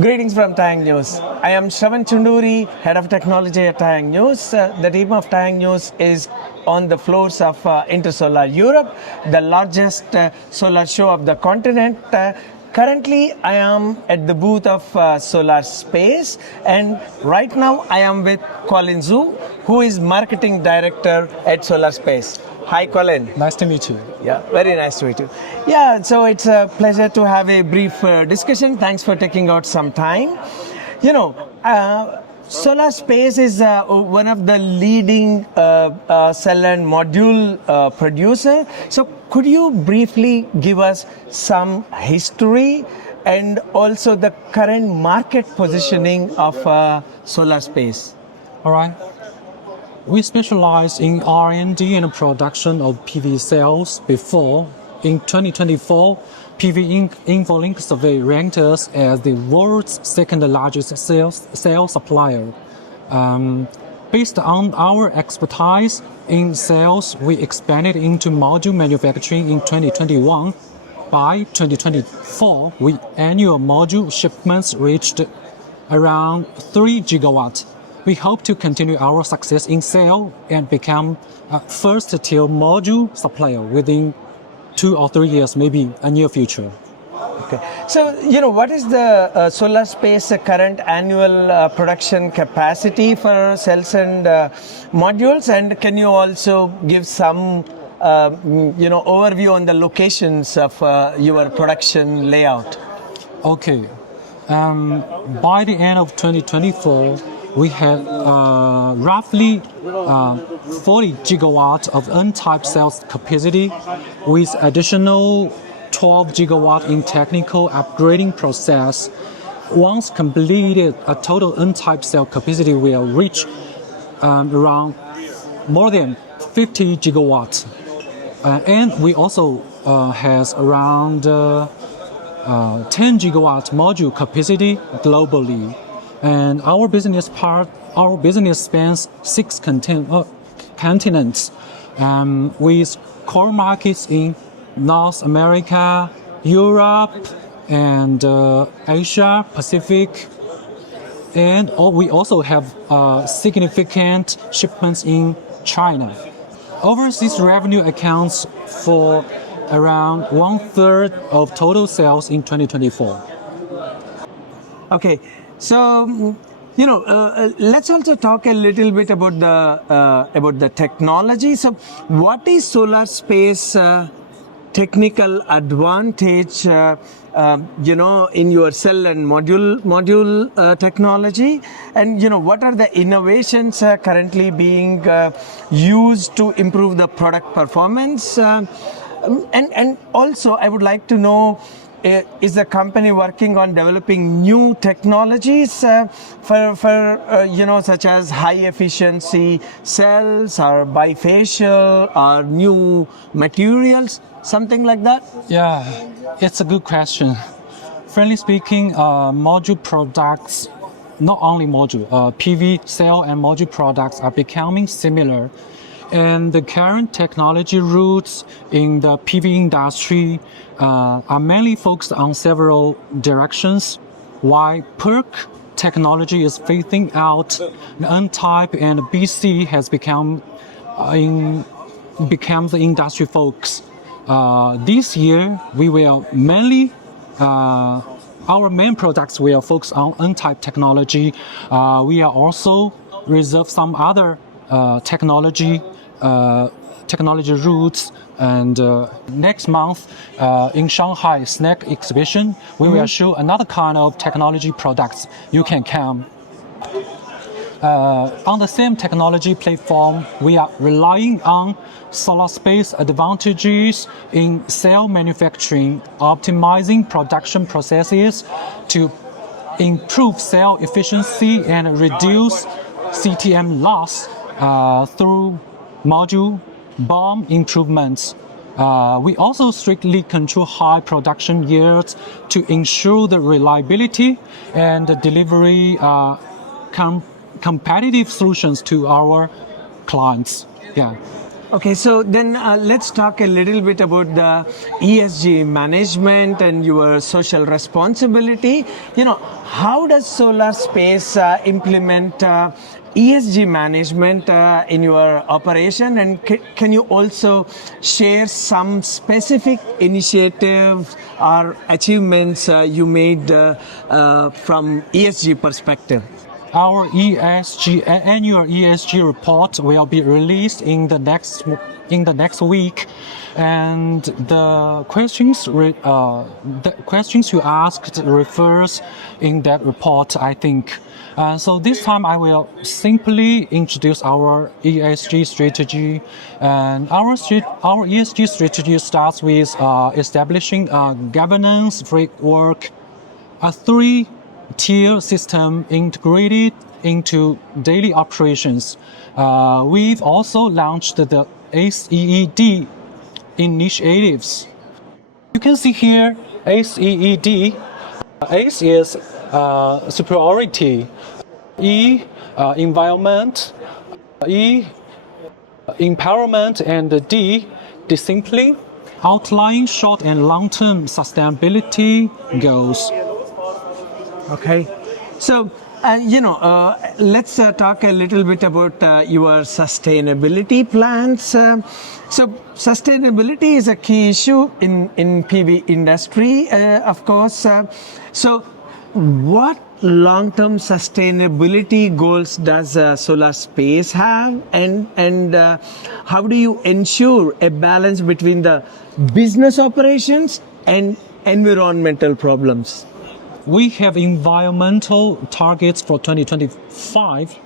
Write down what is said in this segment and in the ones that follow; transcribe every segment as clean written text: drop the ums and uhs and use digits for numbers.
Greetings from TaiyangNews. I am Shravan Chunduri, Head of Technology at TaiyangNews. The team of TaiyangNews is on the floors of Intersolar Europe, the largest solar show of the continent. Currently, I am at the booth of SolarSpace, and right now I am with Colin Zhu, who is Marketing Director at SolarSpace. Hi, Colin. Nice to meet you. Yeah, very nice to meet you. Yeah, so it's a pleasure to have a brief discussion. Thanks for taking out some time. SolarSpace is one of the leading cell and module producer. So could you briefly give us some history and also the current market positioning of SolarSpace? All right. We specialize in R&D and production of PV cells before. In 2024, PV InfoLink survey ranked us as the world's second largest cell supplier. Based on our expertise in cells, we expanded into module manufacturing in 2021. By 2024, annual module shipments reached around 3 gigawatts. We hope to continue our success in cell and become a first-tier module supplier within 2 or 3 years, maybe a near future. Okay. So, what is the SolarSpace current annual production capacity for cells and modules? And can you also give some, overview on the locations of your production layout? Okay. By the end of 2024, we had roughly 40 gigawatts of N-type cells capacity, with additional 12 gigawatt in technical upgrading process. Once completed, a total N-type cell capacity will reach around more than 50 gigawatts. And we also has around 10 gigawatt module capacity globally. And our business spans 6 continents, with core markets in North America, Europe, and Asia Pacific. And we also have significant shipments in China. Overseas revenue accounts for around 1/3 of total sales in 2024. Okay. So, let's also talk a little bit about the technology. So, what is SolarSpace technical advantage, in your cell and module technology? And, what are the innovations currently being used to improve the product performance? And also, I would like to know, is the company working on developing new technologies such as high efficiency cells or bifacial or new materials, something like that? Yeah, it's a good question. Frankly speaking, module products, not only module, PV cell and module products are becoming similar. And the current technology routes in the PV industry are mainly focused on several directions. While PERC technology is phasing out, N-type and BC has become the industry focus. This year, we will mainly our main products will focus on N-type technology. We are also reserve some other technology routes, and next month in Shanghai SNEC exhibition, we will show another kind of technology products you can come. On the same technology platform, we are relying on SolarSpace advantages in cell manufacturing, optimizing production processes to improve cell efficiency and reduce CTM loss through module BOM improvements. We also strictly control high production yields to ensure the reliability and the delivery competitive solutions to our clients. Yeah. Okay, so then let's talk a little bit about the ESG management and your social responsibility. How does SolarSpace implement ESG management in your operation? And can you also share some specific initiatives or achievements you made from ESG perspective? Our annual ESG report will be released in the next week, and the questions you asked refers in that report, I think. So this time I will simply introduce our ESG strategy, and our ESG strategy starts with establishing a governance framework, a three-tier system integrated into daily operations. We've also launched the SEED initiatives. You can see here SEED. S is superiority, E environment, E empowerment, and D discipline, outlining short and long-term sustainability goals. Okay, so let's talk a little bit about your sustainability plans. So sustainability is a key issue in PV industry, of course. So what long-term sustainability goals does SolarSpace have, and how do you ensure a balance between the business operations and environmental problems? We have environmental targets for 2025.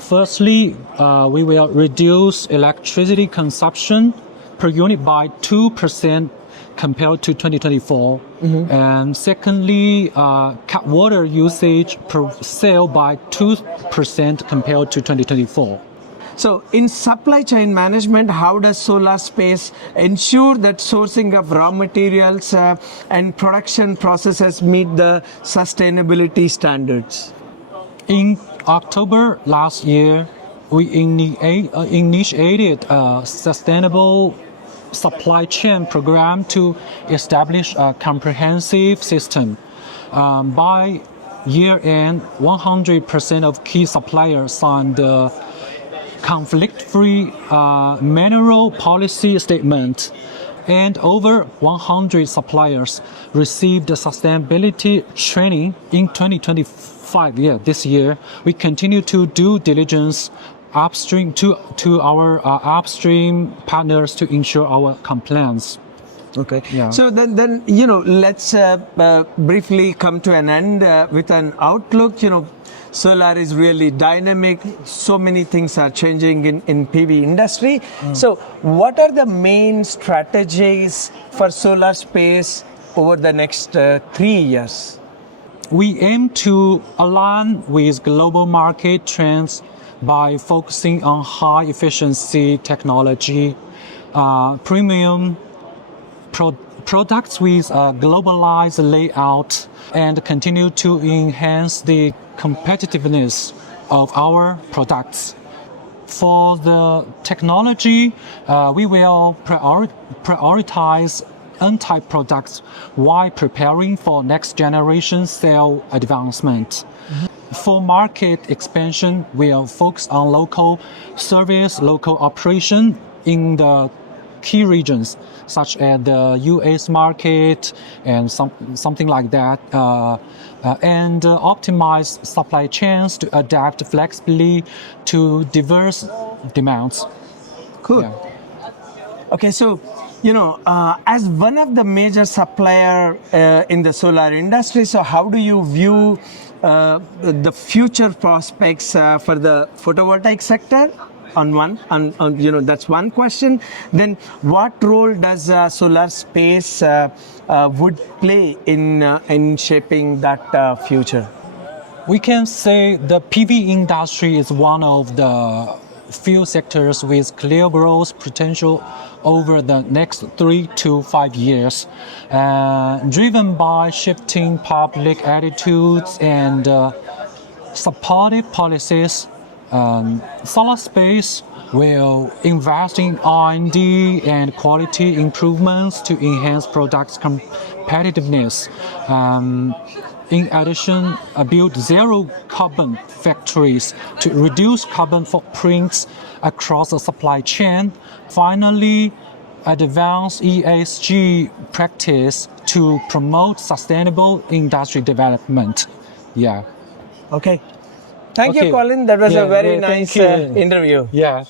Firstly, we will reduce electricity consumption per unit by 2% compared to 2024. And secondly, cut water usage per sale by 2% compared to 2024. So in supply chain management, how does SolarSpace ensure that sourcing of raw materials and production processes meet the sustainability standards? In October last year, we initiated a sustainable supply chain program to establish a comprehensive system. By year end, 100% of key suppliers signed the conflict-free mineral policy statement, and over 100 suppliers received the sustainability training in 2025. This year, we continue to do diligence upstream to our upstream partners to ensure our compliance. Okay. Yeah. So then let's briefly come to an end with an outlook. Solar is really dynamic. So many things are changing in PV industry. So what are the main strategies for SolarSpace over the next 3 years? We aim to align with global market trends by focusing on high efficiency technology, premium products with a globalized layout, and continue to enhance the competitiveness of our products. For the technology, we will prioritize N-type products while preparing for next generation cell advancement. For market expansion, we'll focus on local service, local operation in the key regions, such as the US market and something like that, and optimize supply chains to adapt flexibly to diverse demands. Cool. Yeah. Okay, so as one of the major supplier in the solar industry, so how do you view the future prospects for the photovoltaic sector? That's one question. Then, what role does SolarSpace would play in shaping that future? We can say the PV industry is one of the few sectors with clear growth potential over the next 3 to 5 years, driven by shifting public attitudes and supportive policies. SolarSpace will invest in R&D and quality improvements to enhance products' competitiveness. In addition, build zero carbon factories to reduce carbon footprints across the supply chain. Finally, advance ESG practice to promote sustainable industry development. Yeah. Okay. Thank you, Okay. Colin. That was Yeah, a very yeah, nice thank you. interview. Yeah.